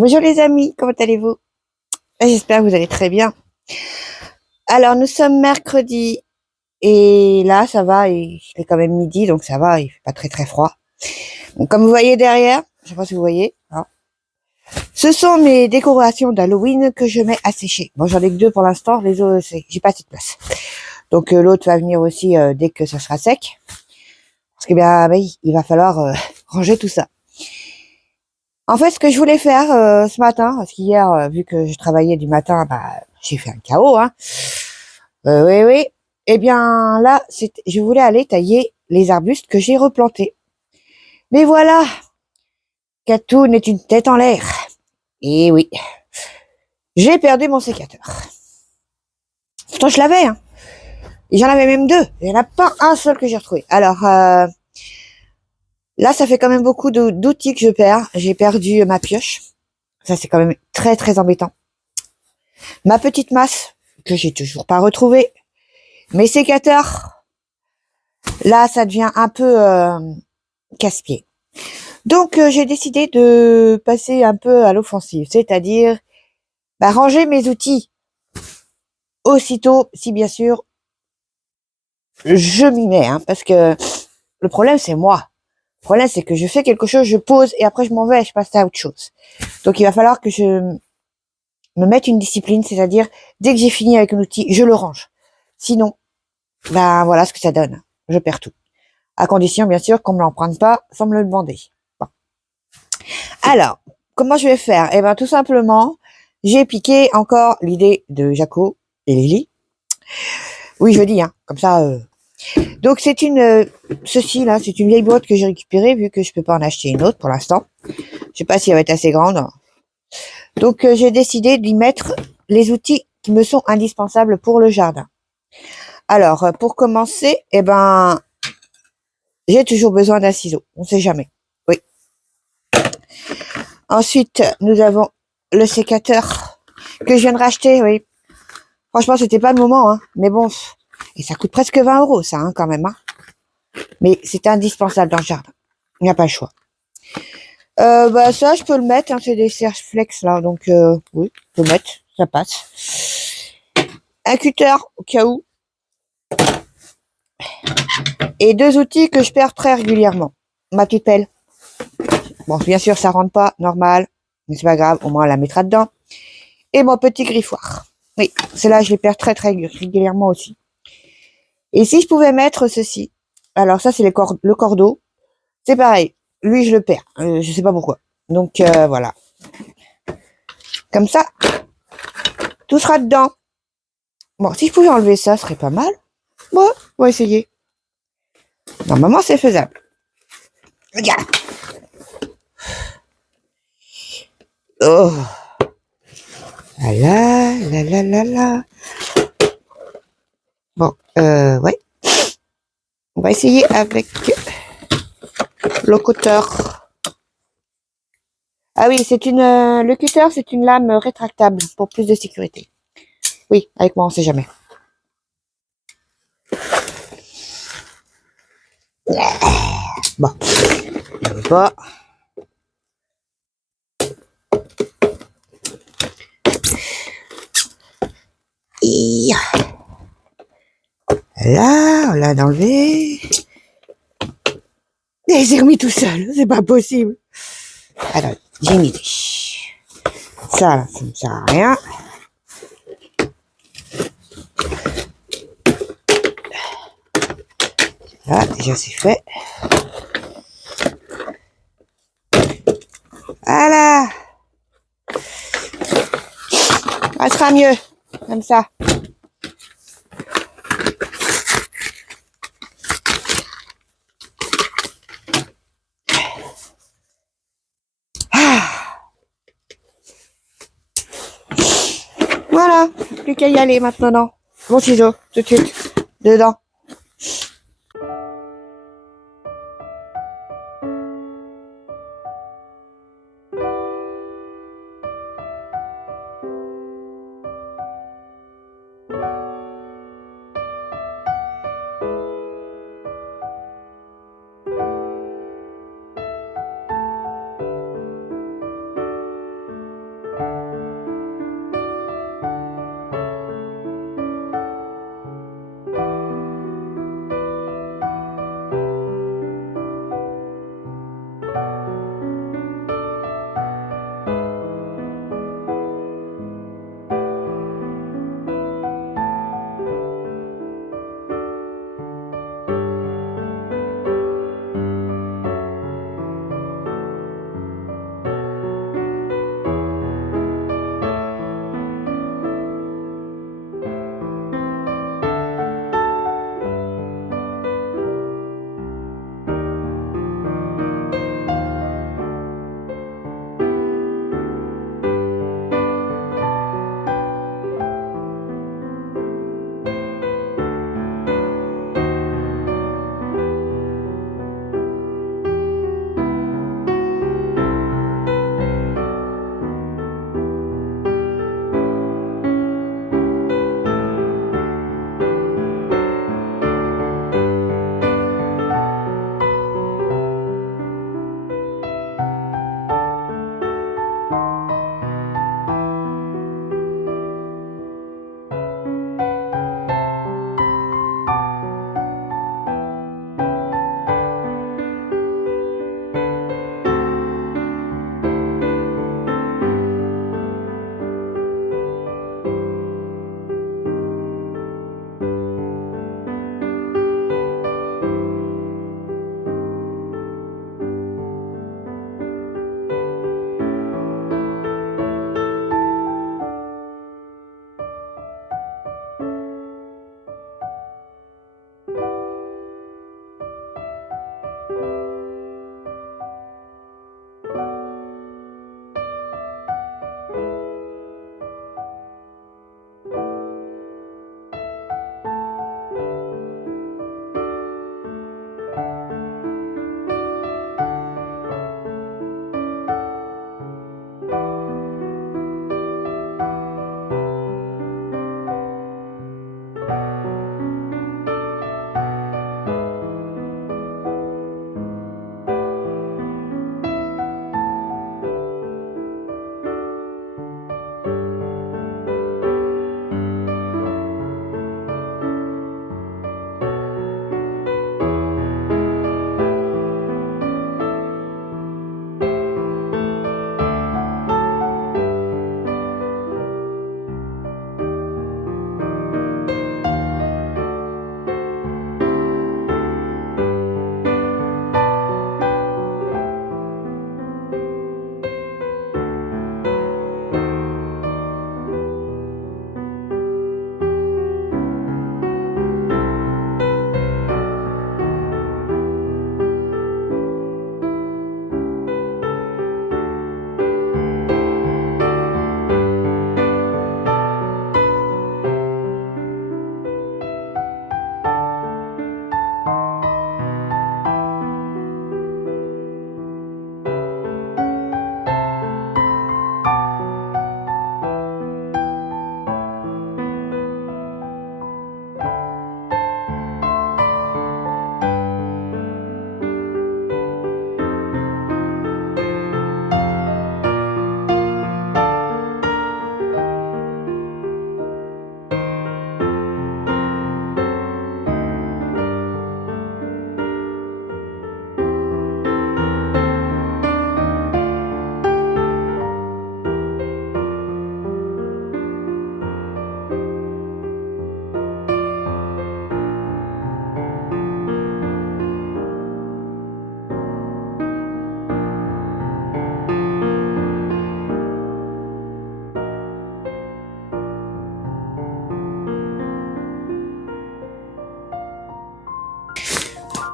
Bonjour les amis, comment allez-vous? J'espère que vous allez très bien. Alors nous sommes mercredi et là ça va, il fait quand même midi donc ça va, il fait pas très très froid. Donc, comme vous voyez derrière, je sais pas si vous voyez, hein, ce sont mes décorations d'Halloween que je mets à sécher. Bon j'en ai que deux pour l'instant, les autres j'ai pas assez de place. Donc l'autre va venir aussi dès que ça sera sec. Parce que bien il va falloir ranger tout ça. En fait, ce que je voulais faire ce matin, parce qu'hier, vu que je travaillais du matin, bah, j'ai fait un chaos, hein. Oui, oui. Eh bien, là, je voulais aller tailler les arbustes que j'ai replantés. Mais voilà, Catoun est une tête en l'air. Et oui, j'ai perdu mon sécateur. Pourtant, je l'avais, hein. Et j'en avais même deux. Il n'y en a pas un seul que j'ai retrouvé. Alors, là, ça fait quand même beaucoup d'outils que je perds. J'ai perdu ma pioche. Ça, c'est quand même très, très embêtant. Ma petite masse, que j'ai toujours pas retrouvée. Mes sécateurs, là, ça devient un peu casse-pied. Donc, j'ai décidé de passer un peu à l'offensive, c'est-à-dire ranger mes outils aussitôt, si bien sûr, je m'y mets, hein, parce que le problème, c'est moi. Le problème, c'est que je fais quelque chose, je pose et après je m'en vais, je passe à autre chose. Donc, il va falloir que je me mette une discipline, c'est-à-dire dès que j'ai fini avec un outil, je le range. Sinon, ben voilà ce que ça donne. Je perds tout. À condition, bien sûr, qu'on me l'emprunte pas sans me le demander. Bon. Alors, comment je vais faire? Eh ben, tout simplement, j'ai piqué encore l'idée de Jaco et Lily. Oui, je dis, hein, comme ça. Donc, ceci là, c'est une vieille boîte que j'ai récupérée vu que je peux pas en acheter une autre pour l'instant. Je sais pas si elle va être assez grande. Donc, j'ai décidé d'y mettre les outils qui me sont indispensables pour le jardin. Alors, pour commencer, eh ben, j'ai toujours besoin d'un ciseau. On sait jamais. Oui. Ensuite, nous avons le sécateur que je viens de racheter, oui. Franchement, c'était pas le moment, hein. Mais bon, et ça coûte presque 20 euros, ça, hein, quand même, hein. Mais c'est indispensable dans le jardin. Il n'y a pas le choix. Ça, je peux le mettre, hein, c'est des Serflex, là, donc, oui, je peux le mettre, ça passe. Un cutter, au cas où. Et deux outils que je perds très régulièrement. Ma petite pelle. Bon, bien sûr, ça rentre pas, normal. Mais c'est pas grave, au moins, on la mettra dedans. Et mon petit griffoir. Oui, celle-là, je les perds très, très régulièrement aussi. Et si je pouvais mettre ceci, alors ça c'est le cordeau, c'est pareil, lui je le perds, je sais pas pourquoi. Donc voilà, comme ça, tout sera dedans. Bon, si je pouvais enlever ça, ce serait pas mal. Bon, on va essayer. Normalement c'est faisable. Regarde. Oh, là là, là là là là. Bon, ouais. On va essayer avec le cutter. Ah oui, le cutter, c'est une lame rétractable pour plus de sécurité. Oui, avec moi, on sait jamais. Bon, on y va. Et là, on l'a enlevé. Et il s'est remis tout seul, c'est pas possible. Alors, j'ai une idée. Ça ne sert à rien. Là, déjà c'est fait. Voilà. Ça sera mieux, comme ça. Voilà, plus qu'à y aller maintenant. Mon ciseau, tout de suite, dedans.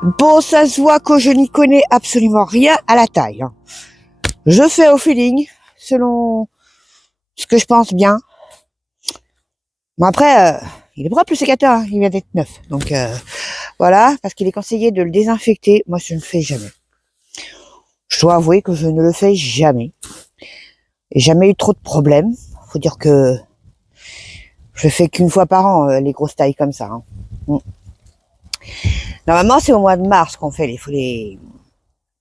Bon, ça se voit que je n'y connais absolument rien à la taille. Hein. Je fais au feeling, selon ce que je pense bien. Bon après, il est propre le sécateur, hein, il vient d'être neuf. Donc voilà, parce qu'il est conseillé de le désinfecter. Moi, je ne le fais jamais. Je dois avouer que je ne le fais jamais. J'ai jamais eu trop de problèmes. Faut dire que je fais qu'une fois par an les grosses tailles comme ça. Hein. Normalement, c'est au mois de mars qu'on fait les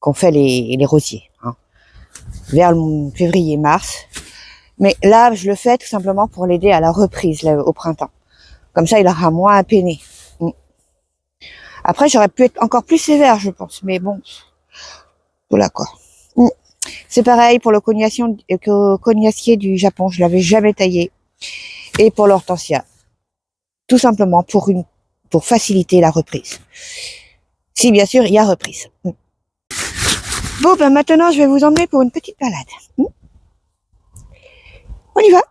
rosiers. Hein. Vers le février-mars. Mais là, je le fais tout simplement pour l'aider à la reprise là, au printemps. Comme ça, il aura moins à peiner. Après, j'aurais pu être encore plus sévère, je pense. Mais bon, voilà quoi. C'est pareil pour le cognacier du Japon. Je l'avais jamais taillé. Et pour l'hortensia. Tout simplement pour faciliter la reprise. Si, bien sûr, il y a reprise. Bon, ben maintenant, je vais vous emmener pour une petite balade. On y va.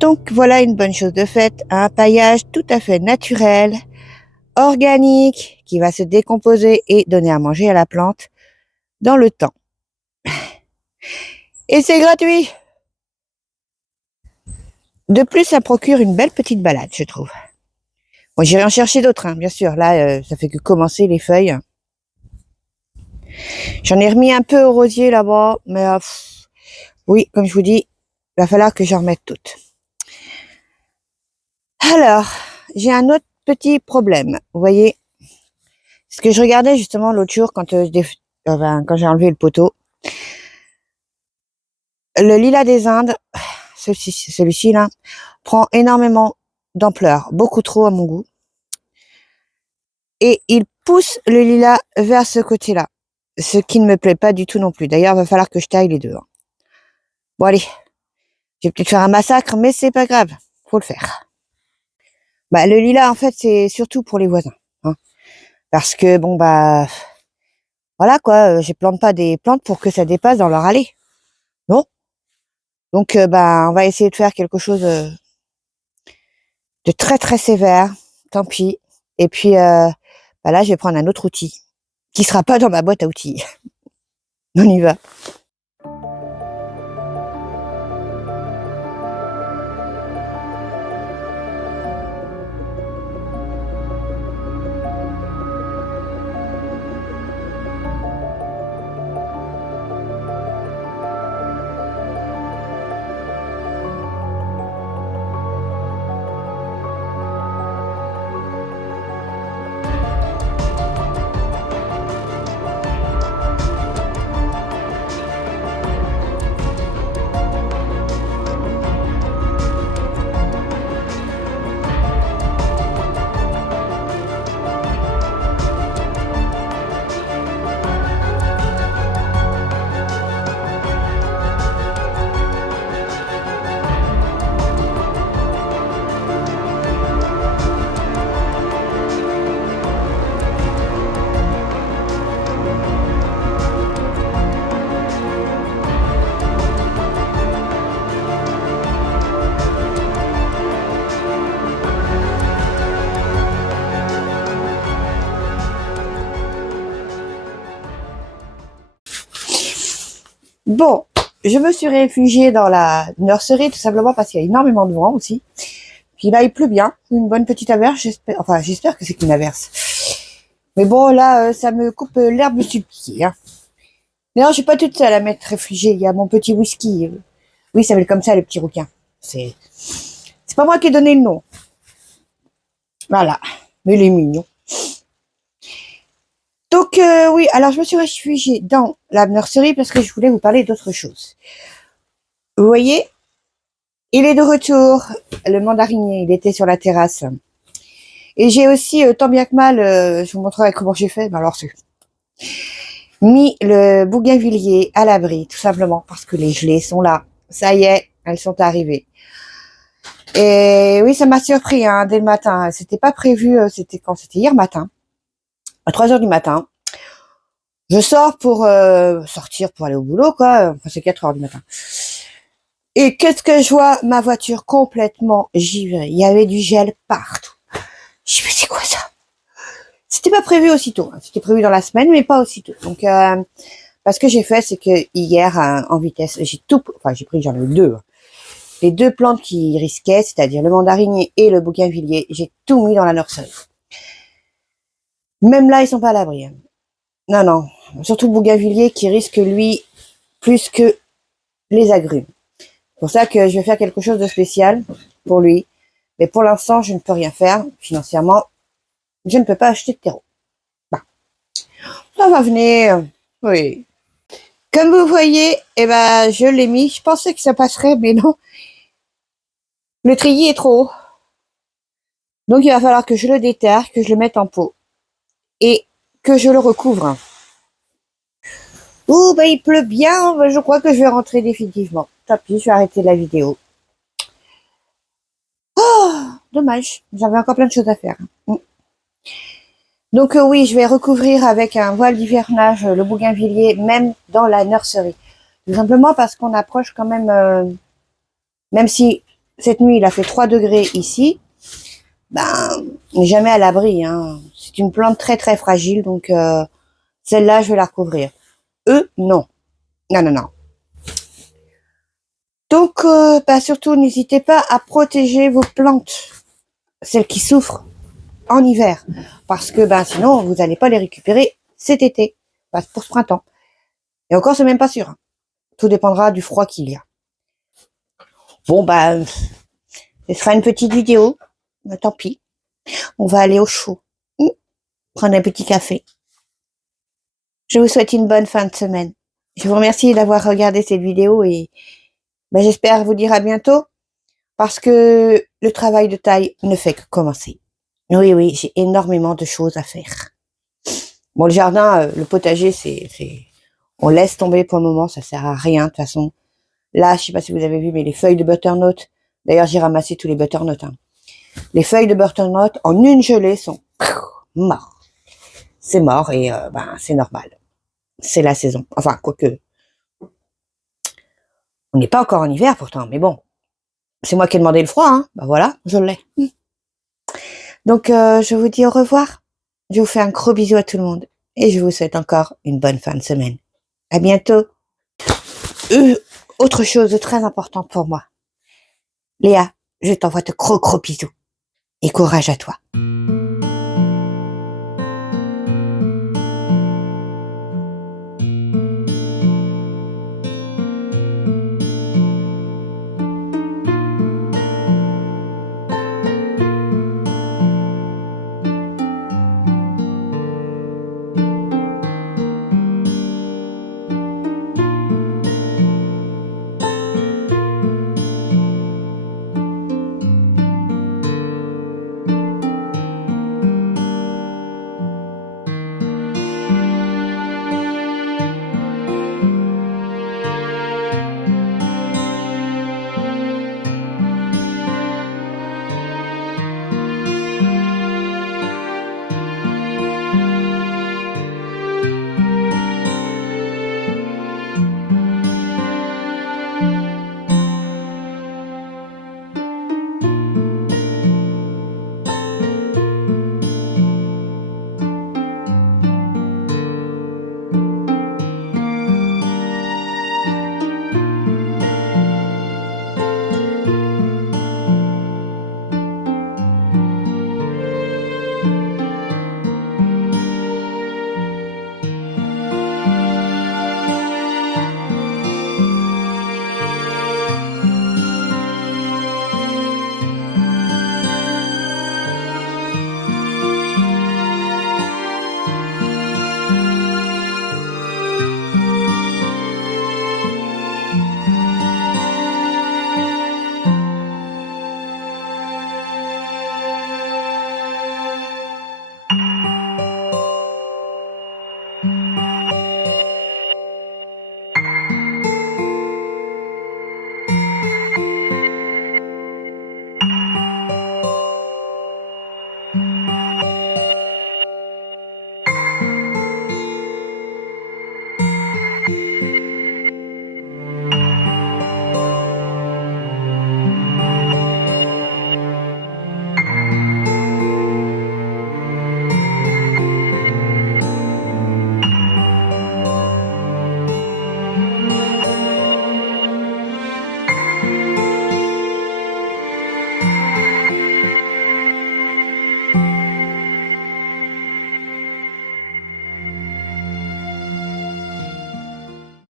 Donc voilà une bonne chose de faite, un paillage tout à fait naturel, organique, qui va se décomposer et donner à manger à la plante dans le temps. Et c'est gratuit. De plus, ça procure une belle petite balade, je trouve. Bon, j'irai en chercher d'autres, hein, bien sûr. Là, ça fait que commencer les feuilles. J'en ai remis un peu au rosier là-bas, mais oui, comme je vous dis, il va falloir que j'en remette toutes. Alors, j'ai un autre petit problème. Vous voyez, ce que je regardais justement l'autre jour quand j'ai enlevé le poteau. Le lilas des Indes, celui-ci là, prend énormément d'ampleur, beaucoup trop à mon goût. Et il pousse le lilas vers ce côté-là, ce qui ne me plaît pas du tout non plus. D'ailleurs, il va falloir que je taille les deux. Hein. Bon allez, je vais peut-être faire un massacre, mais c'est pas grave, faut le faire. Bah le lilas en fait c'est surtout pour les voisins. Hein. Parce que bon bah voilà quoi, je plante pas des plantes pour que ça dépasse dans leur allée. Non. Donc bah on va essayer de faire quelque chose de très très sévère. Tant pis. Et puis bah là je vais prendre un autre outil qui sera pas dans ma boîte à outils. On y va. Bon, je me suis réfugiée dans la nurserie tout simplement parce qu'il y a énormément de vent aussi. Puis là, il pleut bien, une bonne petite averse, j'espère. Enfin, j'espère que c'est qu'une averse. Mais bon, là, ça me coupe l'herbe sous le pied. Hein. D'ailleurs, je suis pas toute seule à m'être réfugiée. Il y a mon petit whisky. Oui, il s'appelle comme ça, le petit rouquin. C'est pas moi qui ai donné le nom. Voilà. Mais il est mignon. Donc, oui, alors je me suis réfugiée dans la nurserie parce que je voulais vous parler d'autre chose. Vous voyez, il est de retour, le mandarinier, il était sur la terrasse. Et j'ai aussi, tant bien que mal, je vous montrerai comment j'ai fait, mais alors c'est mis le bougainvillier à l'abri, tout simplement, parce que les gelées sont là. Ça y est, elles sont arrivées. Et oui, ça m'a surpris, hein, dès le matin. C'était pas prévu, c'était quand? C'était hier matin, à 3 heures du matin. Je sors pour sortir pour aller au boulot, quoi. Enfin, c'est 4 heures du matin. Et qu'est-ce que je vois? Ma voiture complètement givrée. Il y avait du gel partout. Je me dis, c'est quoi ça? C'était pas prévu aussitôt. Hein. C'était prévu dans la semaine, mais pas aussitôt. Donc, ce que j'ai fait, c'est que hier, en vitesse, j'ai pris, j'en ai eu deux. Les deux plantes qui risquaient, c'est-à-dire le mandarinier et le bougainvillier, j'ai tout mis dans la nurserie. Même là, ils sont pas à l'abri. Hein. Non, non. Surtout le bougainvillier qui risque, lui, plus que les agrumes. C'est pour ça que je vais faire quelque chose de spécial pour lui. Mais pour l'instant, je ne peux rien faire. Financièrement, je ne peux pas acheter de terreau. Bah, ça va venir. Oui. Comme vous voyez, eh ben, je l'ai mis. Je pensais que ça passerait, mais non. Le treillis est trop haut. Donc, il va falloir que je le déterre, que je le mette en pot. Et que je le recouvre. Ouh, bah, il pleut bien. Je crois que je vais rentrer définitivement. Tant pis, je vais arrêter la vidéo. Oh, dommage. J'avais encore plein de choses à faire. Donc oui, je vais recouvrir avec un voile d'hivernage le bougainvillier, même dans la nurserie. Tout simplement parce qu'on approche quand même si cette nuit il a fait 3 degrés ici, ben on n'est jamais à l'abri. Hein. C'est une plante très très fragile, donc celle-là je vais la recouvrir. Eux, non. Non, non, non. Donc surtout n'hésitez pas à protéger vos plantes, celles qui souffrent en hiver, parce que sinon vous n'allez pas les récupérer cet été, pour ce printemps. Et encore, c'est même pas sûr. Hein. Tout dépendra du froid qu'il y a. Bon, ce sera une petite vidéo. Mais tant pis. On va aller au chaud. Prendre un petit café. Je vous souhaite une bonne fin de semaine. Je vous remercie d'avoir regardé cette vidéo et j'espère vous dire à bientôt parce que le travail de taille ne fait que commencer. Oui, oui, j'ai énormément de choses à faire. Bon, le jardin, le potager, on laisse tomber pour le moment, ça sert à rien de toute façon. Là, je sais pas si vous avez vu, mais les feuilles de butternut, d'ailleurs, j'ai ramassé tous les butternuts. Hein. Les feuilles de butternut, en une gelée, sont mortes. c'est mort et c'est normal. C'est la saison. Enfin, quoique, on n'est pas encore en hiver pourtant, mais bon, c'est moi qui ai demandé le froid, hein. Bah voilà, je l'ai. Donc, je vous dis au revoir. Je vous fais un gros bisou à tout le monde et je vous souhaite encore une bonne fin de semaine. À bientôt. Autre chose de très importante pour moi. Léa, je t'envoie de gros bisous et courage à toi.